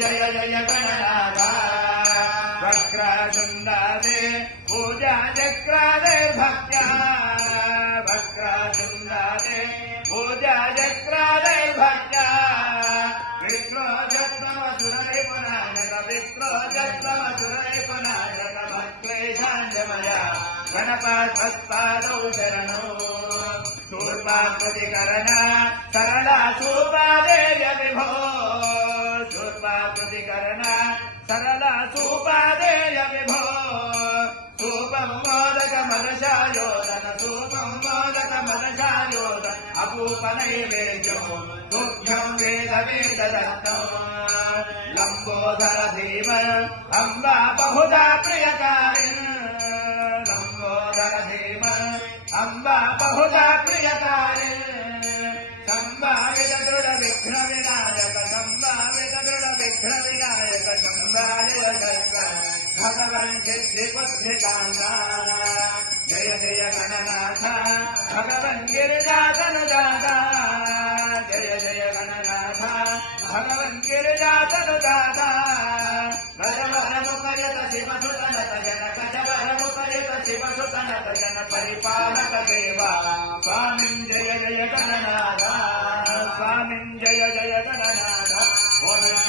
जय जय गणनाथा वक्रासुन्दादे पूजा चक्रादे भक्त्या वक्रासुन्दादे पूजा चक्रादे भक्त्या विष्णो जत्मसुरै पुनायक विष्णो जत्मसुरै पुनायक भक्लेशाञ्जमया गणपास्पादौ शरणौ शूर्पाकृतिकरणा सरला सूपादेय विभो చరణ సరళ సూపాదేయ విభో సూపం మోదక మనసాయోదన సూపం మోదక మనసాయోదన అపూప నైవేద్యం ముఖ్యం వేద వేదదత్తం లంబోదర ధీమ అంబా బహుదా ప్రియకారి లంబోదర ధీమ అంబా బహుదా ప్రియకారి సంభావిత దృఢ విఘ్న వినాయక భగవంతి శ్రీకృష్ణకాంత జయ జయ గణనాథ భగవన్ గిరిజాతన దాత జయ జయ గణనాథ భగవన్ గిరిజాతన దాత జన పరిపాలక దేవా స్వామి జయ జయ గణనాథ స్వామి జయ జయ గణనాథ